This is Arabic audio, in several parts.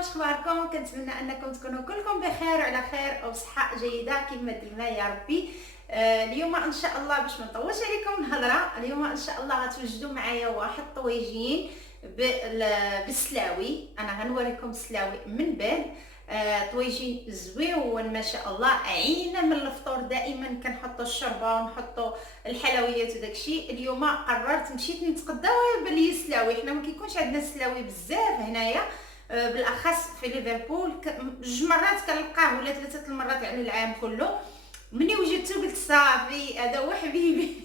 واش اخباركم؟ كنتمنى انكم تكونوا كلكم بخير وعلى خير او صحه جيده كما ديما يا ربي. اليوم ان شاء الله باش ما نطولش عليكم الهضره، اليوم ان شاء الله غتوجدوا معايا واحد الطويجين بالسلاوي. انا غنوريكم السلاوي من بعد. طويجين زويون ما شاء الله، عينا من الفطور. دائما كنحطوا الشربه ونحطوا الحلويات وداكشي. اليوم قررت مشيت نتقدى ويبان لي السلاوي. حنا ما كيكونش عندنا السلاوي بزاف هنايا، بالاخص في ليفربول. جوج مرات كنلقاه ولا ثلاثه المرات على العام كله. مني وجدته قلت صافي هذا هو حبيبي.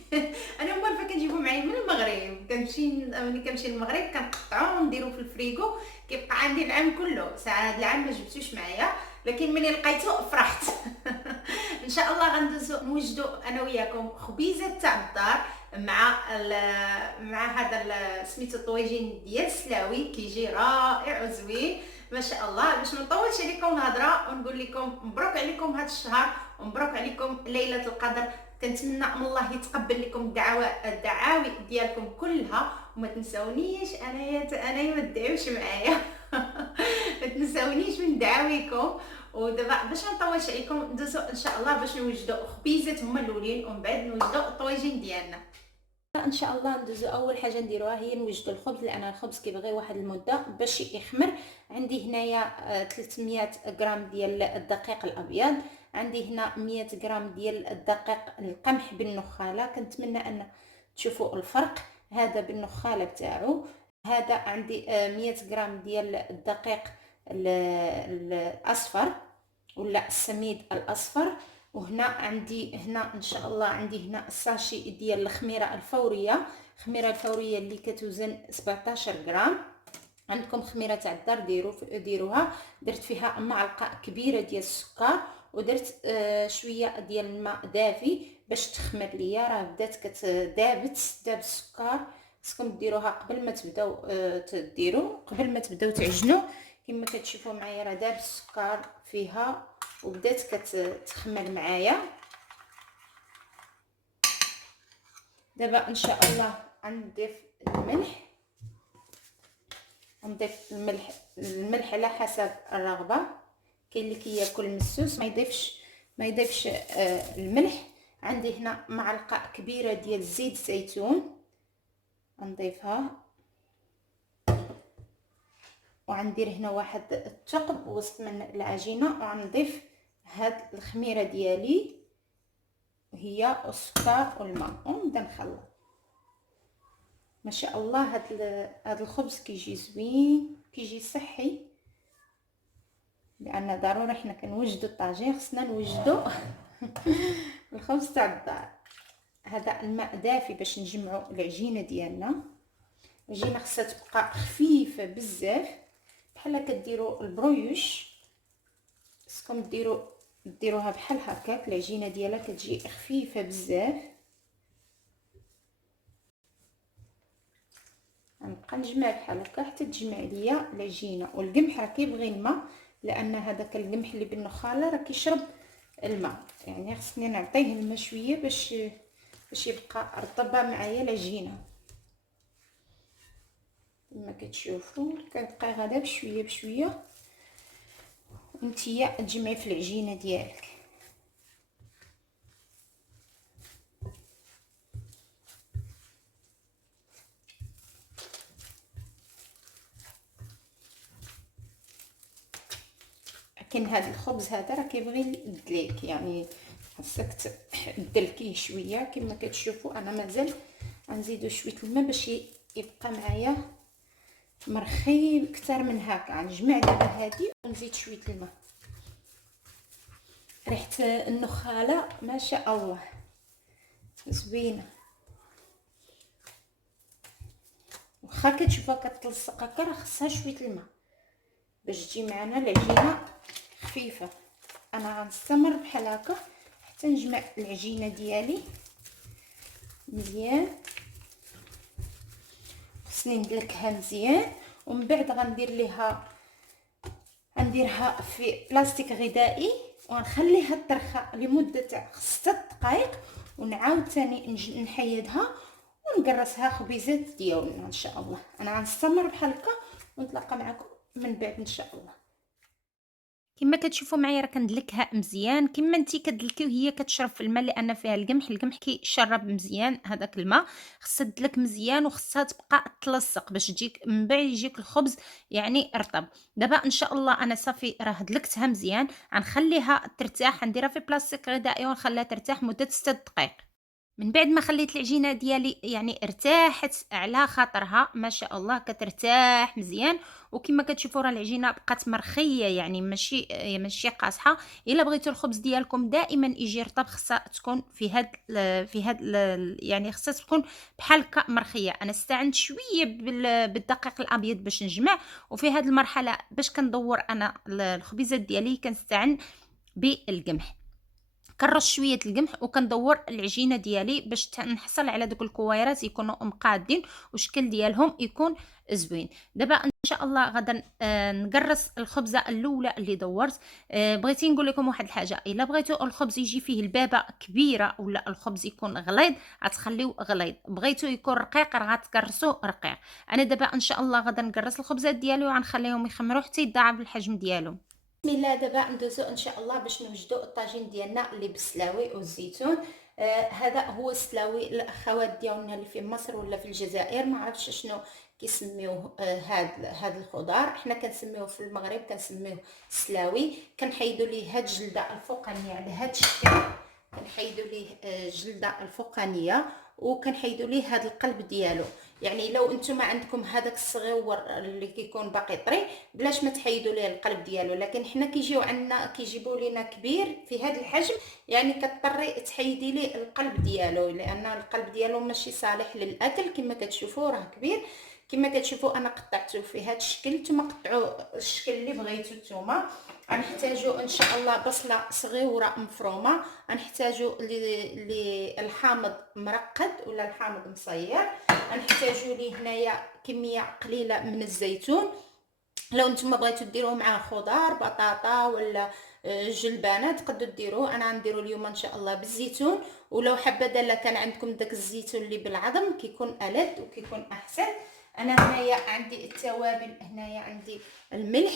انا موالفه كنجيبو معايا من المغرب. ملي كنمشي للمغرب كنقطعو ونديرو في الفريغو، كيبقى عندي العام كله. ساعه هذا العام ما جبتوش معايا، لكن ملي لقيته فرحت. ان شاء الله غندوزو نوجدوا انا وياكم خبيزه تاع الدار مع هذا سميتو الطويجين ديال السلاوي. كيجي رائع وزوين ما شاء الله. باش ما نطولش عليكم الهضره ونقول لكم مبروك عليكم هذا الشهر ومبروك عليكم ليله القدر. كنتمنى من الله يتقبل لكم الدعاوي ديالكم كلها، وما تنساونيش انايا ما تدعوش معايا. ما تنساونيش من دعاويكم. ودابا باش ما نطولش عليكم ندوزو ان شاء الله باش نوجدوا خبيزات هما الاولين، ومن بعد نوجدوا الطويجين ديالنا. ان شاء الله ندوزو اول حاجه نديروها هي نوجدوا الخبز، لان الخبز كيبغي واحد المده باش يخمر. عندي هنايا 300 غرام ديال الدقيق الابيض، عندي هنا 100 غرام ديال الدقيق القمح بالنخاله. كنتمنى ان تشوفوا الفرق، هذا بالنخاله بتاعو. هذا عندي 100 غرام ديال الدقيق الاصفر ولا السميد الاصفر. وهنا عندي ان شاء الله عندي هنا الساشي ديال الخميره الفوريه. الخميره الفوريه اللي كتوزن 17 غرام. عندكم خميره تاع الدار ديروها. درت فيها معلقه كبيره ديال السكر، ودرت شويه ديال الماء دافي باش تخمر ليا. راه بدات داب السكر. خصكم ديروها قبل ما تبداو قبل ما تبداو تعجنوا. كما كتشوفوا معايا راه داب السكر فيها وبدات كتخمر معايا. دابا ان شاء الله غنضيف الملح. نضيف الملح على حسب الرغبه. كاين اللي كياكل مسوس ما يضيفش الملح. عندي هنا معلقه كبيره ديال زيت زيتون نضيفها، وغندير هنا واحد الثقب وسط من العجينه، وغنضيف هاد الخميره ديالي هي السكر والماء ونبدا نخلط. ما شاء الله هاد الخبز كيجي زوين، كيجي صحي، لان ضروري حنا كنوجدوا الطاجين خصنا نوجدوا الخبز تاع الدار. هذا الماء دافي باش نجمعوا العجينه ديالنا. العجينه خصها تبقى خفيفه بزاف بحال كديروا البرويش. خصكم ديروها بحال هكاك. العجينه ديالها كتجي خفيفه بزاف. غنبقى نجمع بحال هكا حتى تجمع ليا العجينه. والقمح راه كيبغي الماء، لان هذاك القمح اللي بالنخاله راه كيشرب الماء. يعني خصني نعطيه الماء شويه باش يبقى رطبه معايا العجينه. كما كتشوفوا كنبقى غادا بشويه بشويه وانتيا تجمعي في العجينه ديالك. لكن هذا الخبز هذا راه كيبغي الدليك، يعني خاصك تدلكيه شويه. كما كتشوفوا انا مازال غنزيدو شويه الماء باش يبقى معايا مرخي اكثر من هكا. غنجمع دابا هادي ونزيد شويه الماء. ريحه النخاله ما شاء الله زوينه. واخا كتشوفها كتلصق هكا راه خصها شويه الماء باش تجي معنا العجينه خفيفه. انا غنستمر بحال هكا حتى نجمع العجينه ديالي مزيان. خصني ندلكها مزيان، ومن بعد غنديرها في بلاستيك غذائي ونخليها ترخى لمده تاع 5 دقائق، ونعاود ثاني نحيدها ونقرصها خبيزات ديالنا ان شاء الله. انا غنستمر بحال هكا ونتلاقى معكم من بعد ان شاء الله. كما كتشوفوا معايا راه كندلكها مزيان، كما انت كدلكي وهي كتشرب في الماء لان فيها القمح، القمح كيشرب مزيان هذاك الماء. خصها تدلك مزيان وخصها تبقى تلصق باش تجيك من بعد يجيك الخبز يعني رطب. دابا ان شاء الله انا صافي راه دلكتها مزيان، غنخليها ترتاح، غنديرها في بلاصتيك غذائي ونخليها ترتاح مده 6 دقائق. من بعد ما خليت العجينة ديالي يعني ارتاحت على خاطرها ما شاء الله كترتاح مزيان، وكما كتشوفوا راه العجينة بقات مرخية يعني ماشي قاصحة. الا بغيتوا الخبز ديالكم دائما يجي رطب خصها تكون يعني خصها تكون بحال هكا مرخية. انا استعنت شوية بالدقيق الابيض باش نجمع، وفي هذه المرحلة باش كندور انا الخبيزات ديالي كنستعن بالقمح. كنرش شويه القمح وكندور العجينه ديالي باش نحصل على دوك الكويرات يكونوا مقادين والشكل ديالهم يكون زوين. دابا ان شاء الله غدا نقرص الخبزه الاولى اللي دورت. بغيتي نقول لكم واحد الحاجه، الا بغيتوا الخبز يجي فيه البابه كبيره ولا الخبز يكون غليظ غتخليوه غليظ، بغيتو يكون رقيق راه غتكرسوه رقيق. انا دابا ان شاء الله غدا نقرص الخبزات ديالي وغنخليهم يخمروا حتى يتضاعف الحجم ديالهم. بسم الله. دابا ندوزو ان شاء الله باش نوجدوا الطاجين ديالنا اللي بالسلاوي والزيتون. هذا هو السلاوي الاخوات ديالنا اللي في مصر ولا في الجزائر، ما عرفتش شنو كيسميوه. هاد الخضار حنا كنسميوه في المغرب كنسميوه سلاوي. كنحيدوا ليه هاد الجلده الفوقانيه على هاد الشكل، كنحيدوا ليه الجلده الفوقانيه وكنحيدوا ليه هاد القلب ديالو. يعني لو انتم عندكم هذاك الصغيور اللي كيكون باقي طري بلاش ما تحيدوا ليه القلب ديالو، لكن حنا كيجيو عندنا كيجيبوا لينا كبير في هذا الحجم، يعني كتضطري تحيدي ليه القلب ديالو لان القلب ديالو ماشي صالح للاكل. كما كتشوفوا راه كبير، كما كتشوفوا انا قطعته في هذا الشكل، نتوما قطعوا الشكل اللي بغيتو نتوما. غنحتاجوا ان شاء الله بصله صغيره مفرومه، غنحتاجوا الحامض مرقد ولا الحامض مصير، غنحتاجوا ليه هنايا كميه قليله من الزيتون. لو نتوما بغيتو ديروه مع خضار بطاطا ولا جلبانه تقدروا ديروه. انا غنديرو اليوم ان شاء الله بالزيتون، ولو حبذا لا كان عندكم داك الزيتون اللي بالعظم كيكون ألذ وكيكون احسن. انا هنايا عندي التوابل، هنايا عندي الملح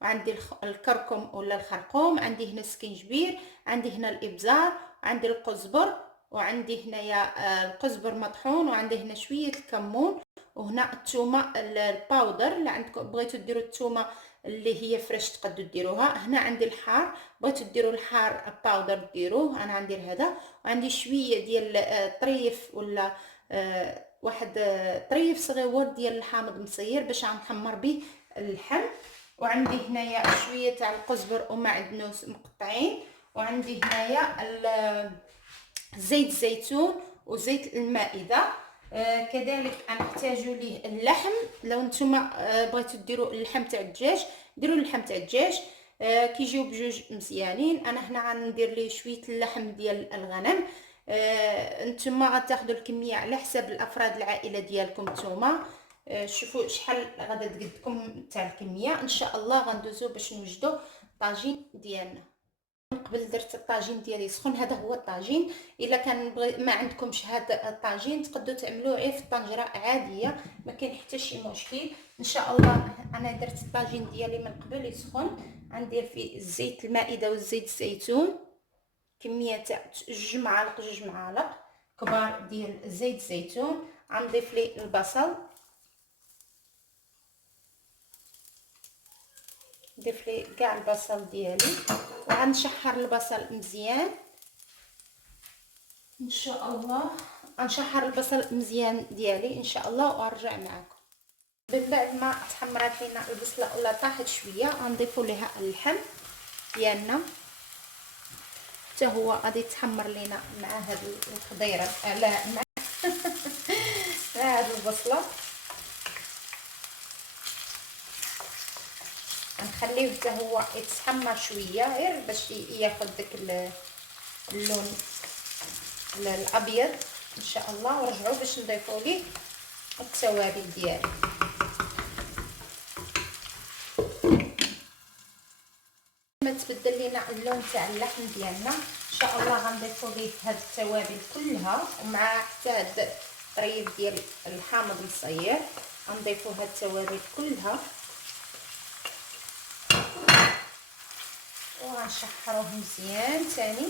وعندي الكركم ولا الخرقوم، عندي هنا السكينجبير، عندي هنا الابزار، عندي القزبر، وعندي هنايا القزبر مطحون، وعندي هنا شويه الكمون، وهنا الثومه الباودر. اللي عندكم بغيتوا ديروا الثومه اللي هي فريش تقدروا ديروها. هنا عندي الحار، بغيتوا ديروا الحار باودر ديروه، انا غندير هذا. وعندي شويه ديال طريف ولا واحد طريف صغيور ديال الحامض مصير باش غنحمر به اللحم. وعندي هنايا شويه تاع القزبر ومعدنوس مقطعين، وعندي هنايا زيت الزيتون وزيت المائده. كذلك غنحتاجوا ليه اللحم. لو نتوما بغيتوا ديروا اللحم تاع الدجاج ديروا اللحم تاع الدجاج، كيجيو بجوج مزيانين. انا هنا غندير ليه شويه اللحم ديال الغنم. نتوما غتاخذوا الكميه على حساب الافراد العائله ديالكم نتوما. شوفوا شحال غادا تقدكم تاع الكميه. ان شاء الله غندوزو باش نوجدوا الطاجين ديالنا. قبل درت الطاجين ديالي سخون، هذا هو الطاجين. الا كان ما عندكمش هذا الطاجين تقدروا تعملوه غير في الطنجره عاديه، ما كاين حتى شي مشكل. ان شاء الله انا درت الطاجين ديالي من قبل يسخن. غندير فيه الزيت المائده والزيت الزيتون، كميه تاع 2 معالق كبار ديال زيت الزيتون. غنضيف ليه البصل، نضيف ليه كاع البصل ديالي وغنشحر البصل مزيان. ان شاء الله غنشحر البصل مزيان ديالي ان شاء الله وارجع معكم. من بعد ما تحمرات لينا البصله ولا طاحت شويه غنضيفوا ليها اللحم ديالنا حتى هو غادي يتحمر لينا مع هاد الخضيره لا مع هاد البصله. غنخليه حتى هو يتحمر شويه غير باش ياخذ داك اللون الابيض ان شاء الله. ورجعوا باش نضيفوا ليه التوابل ديالي. لما تبدل لينا اللون تاع اللحم ديالنا ان شاء الله غنضيفوا ليه هاد التوابل كلها ومع حتى هاد الطريف ديال الحامض المصير غنضيفوا هاد التوابل كلها. غنشحروه مزيان ثاني.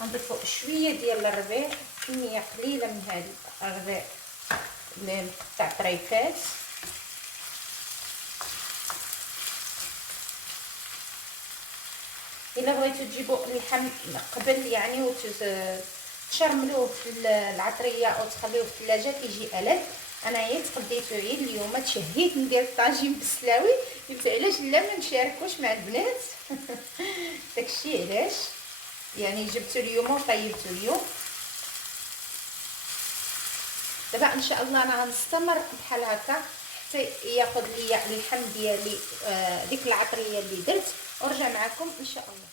غنضيفو شويه ديال الربيع، كميه قليله من هذا الربيع اللي مقطع طريفات. الا بغيتو تجيبوا اللحم قبل يعني وتشرملوه في العطريه او تخليوه في الثلاجه كيجي ألذ. انايا تقديتو غير اليوم تشهيت ندير الطاجين بالسلاوي، قلت علاش لا ما نشاركوش مع البنات. داكشي علاش يعني جبتو اليوم وطيبتو اليوم. دابا ان شاء الله انا غنستمر بحال هكا حتى ياخذ ليا اللحم ديالي ديك العطريه اللي درت، ونرجع معكم ان شاء الله.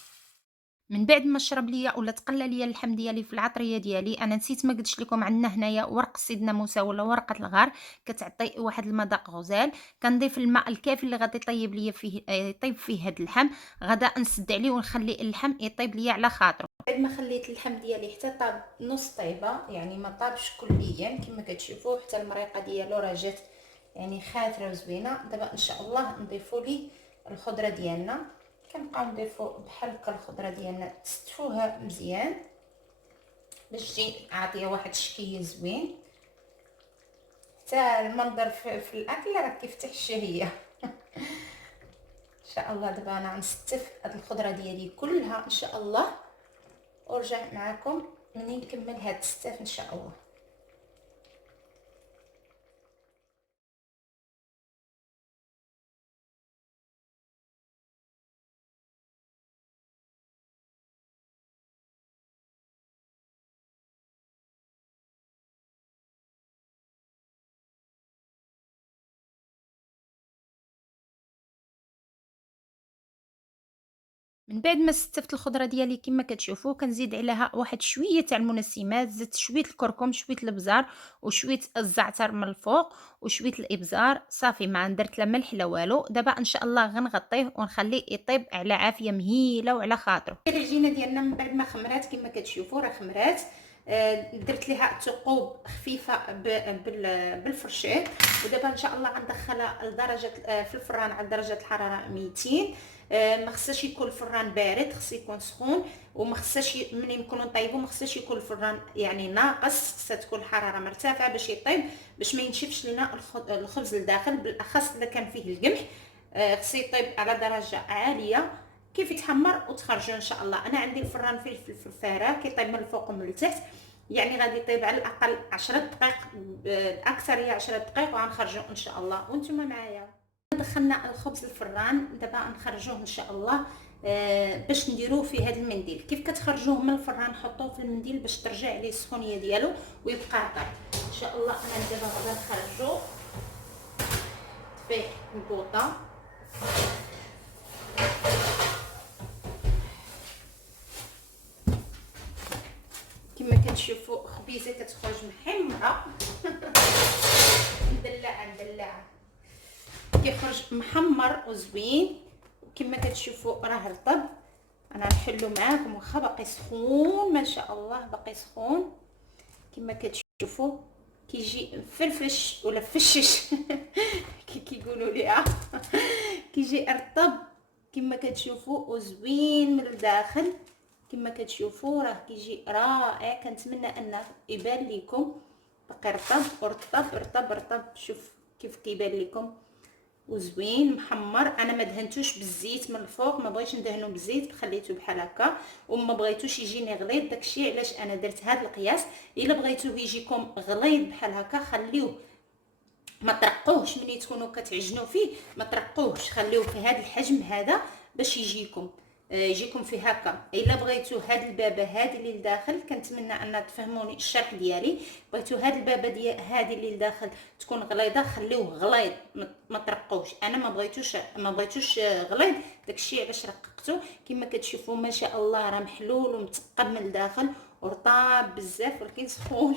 من بعد ما شرب ليا ولا تقلى ليا اللحم ديالي في العطريه ديالي، انا نسيت ما قلتش لكم عندنا هنايا ورق سيدنا موسى ولا ورقه الغار، كتعطي واحد المذاق غزال. كنضيف الماء الكافي اللي غادي يطيب ليا فيه يطيب فيه هذا اللحم. غادا نسد عليه ونخلي اللحم يطيب ليا على خاطره. بعد ما خليت اللحم ديالي حتى طاب نص طيبه، يعني ما طابش كليا كما كتشوفوا، حتى المريقه ديالو راه جات يعني خاطره وزوينه. دابا ان شاء الله نضيفوا ليه الخضره ديالنا. كنبقاو نضيفوا بحال هكا الخضره ديالنا، تستفوها مزيان باش تجي عاطيه واحد الشكل زوين. حتى المنظر في الاكل راه كيفتح الشهيه. ان شاء الله دابا انا غنستف هاد الخضره ديالي كلها ان شاء الله، ورجع معكم منين نكمل هاد الستاف ان شاء الله. من بعد ما ستفت الخضره ديالي كما كتشوفوا، كنزيد عليها واحد شويه تاع المنسمات، زدت شويه الكركم، شويه الابزار، وشويه الزعتر من الفوق، وشويه الابزار. صافي ما درت لا ملح لا والو. دابا ان شاء الله غنغطيه ونخليه يطيب على عافيه مهيله وعلى خاطره. العجينه ديالنا من بعد ما خمرات كما كتشوفوا راه خمرات. درت ليها ثقوب خفيفه بالفرشاه. ودابا ان شاء الله غندخلها لدرجه في الفران على درجه الحراره 200. ما خصهاش يكون الفران بارد، خصو يكون سخون. وما خصهاش ملي نكونوا نطيبوا ما خصهاش يكون الفران يعني ناقص، خصها تكون الحراره مرتفعه باش يطيب، باش ما ينشفش لنا الخبز لداخل، بالاخص اذا كان فيه القمح. خصو يطيب على درجه عاليه كيف يتحمر وتخرجوا ان شاء الله. انا عندي الفران فيه الفلفل الفاره كيطيب من الفوق ومن التحت، يعني غادي يطيب على الاقل 10 دقائق، الاكثريه 10 دقائق، وغنخرجوا ان شاء الله وانتم معايا. دخلنا الخبز الفران، دابا نخرجوه ان شاء الله. باش نديروه في هذا المنديل. كيف كتخرجوه من الفران حطوه في المنديل باش ترجع عليه السخونيه ديالو ويبقى رطب ان شاء الله. انا دابا غادي نخرجوه في البوطه. كما كتشوفوا خبيزه كتخرج محمره. مدلعه كيخرج محمر وزوين كما كتشوفوا راه رطب. انا نحلو معاكم واخا باقي سخون ما شاء الله، باقي سخون كما كتشوفوا. كيجي فرفش ولا فشش كيقولوا ليها. كيجي رطب كما كتشوفوا وزوين من الداخل كما كتشوفوا، راه كيجي رائع. كنتمنى انه يبان لكم باقي رطب رطب. شوف كيف كيبان لكم وزوين محمر. انا ما دهنتوش بالزيت من الفوق، ما بغيتش ندهنو بالزيت، خليته بحال هكا. وما بغيتوش يجيني غليظ، داكشي علاش انا درت هذا القياس. الا بغيتوه يجيكم غليظ بحال هكا خليوه، ما ترقوهش ملي تكونوا كتعجنوا فيه، ما ترقوهش، خليوه في هذا الحجم هذا باش يجيكم في هكا. الا بغيتو هاد البابه هذه اللي لداخل، كنتمنى ان تفهموني الشرح ديالي. بغيتو هاد البابه ديال هذه اللي لداخل تكون غليظه، خليوه غليظ ما ترقوش. انا ما بغيتوش غليظ، داكشي علاش رققته. كما كتشوفوا ما شاء الله راه محلول ومتقب من الداخل ورطاب بزاف، ولكن سخون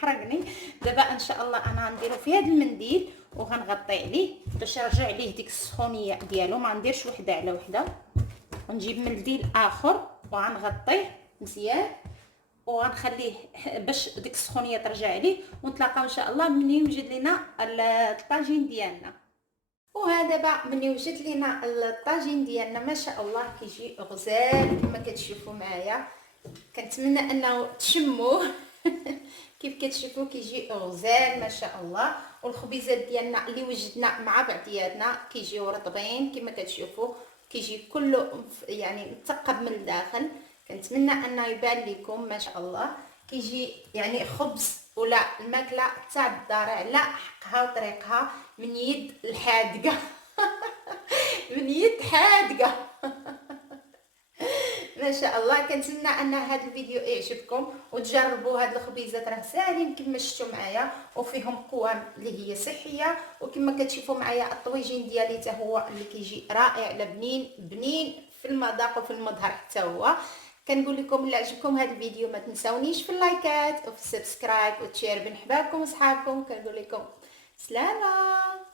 حرقني. دابا ان شاء الله انا غنديرو في هذا المنديل وغنغطي عليه باش نرجع ليه ديك السخونيه ديالو. ما نديرش وحده على وحده، ونجيب منديل اخر وغنغطيه مزيان وغنخليه باش ديك السخونيه ترجع عليه. ونتلاقاو ان شاء الله ملي يوجد لنا الطاجين ديالنا. وهذا دابا ملي وجد لينا الطاجين ديالنا ما شاء الله كيجي غزال كما كتشوفوا معايا. كنتمنى انه تشموه كيف كتشوفوا كيجي غزال ما شاء الله. والخبيزات ديالنا اللي وجدنا مع بعضياتنا كيجيو رطبين كما كتشوفوا، كيجي كله يعني مثقب من الداخل. كنتمنى انه يبان لكم ما شاء الله. كيجي يعني خبز ولا الماكله تاع الدار على حقها وطريقها من يد الحادقه من يد حادقه ما شاء الله. كنتمنى ان هذا الفيديو يعجبكم وتجربوا هاد الخبيزات، راه ساهلين كما شفتوا معايا وفيهم قوام اللي هي صحيه. وكما كتشوفوا معايا الطويجين ديالي حتى هو اللي كيجي رائع لبنين بنين في المذاق وفي المظهر حتى هو. كنقول لكم اللي عجبكم هذا الفيديو ما تنساونيش في اللايكات وفي السبسكرايب وتشير بين حبابكم وصحابكم. كنقول لكم سلامه.